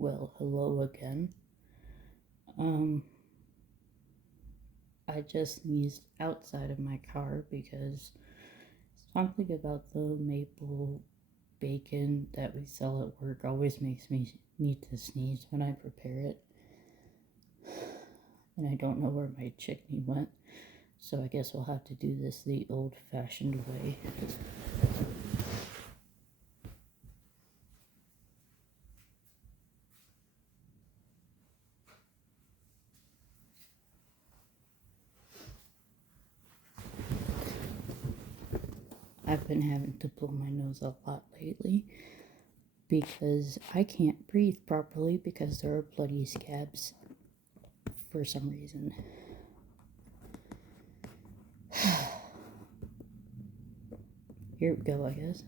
Well, hello again. I just sneezed outside of my car because something about the maple bacon that we sell at work always makes me need to sneeze when I prepare it. And I don't know where my chickpea went, so I guess we'll have to do this the old-fashioned way. I've been having to blow my nose a lot lately because I can't breathe properly because there are bloody scabs for some reason. Here we go, I guess.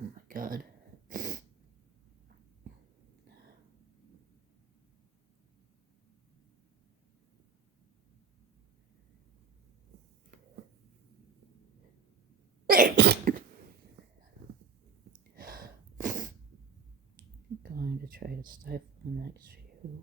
Oh my god. I'm going to try to stifle the next few.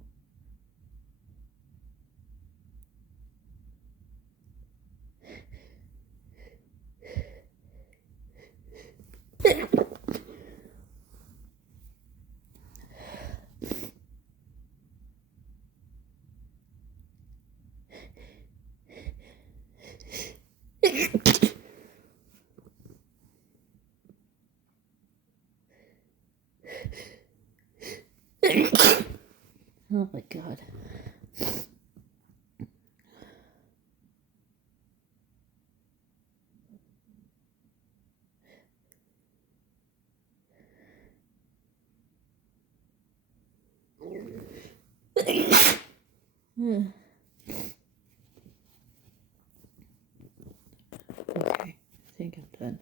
Oh my god. Okay, I think I'm done.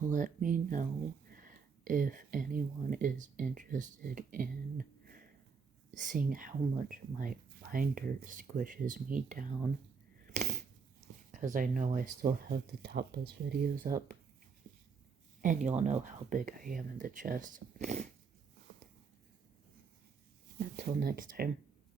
Let me know if anyone is interested in seeing how much my binder squishes me down, because I know I still have the topless videos up, and y'all know how big I am in the chest. Until next time.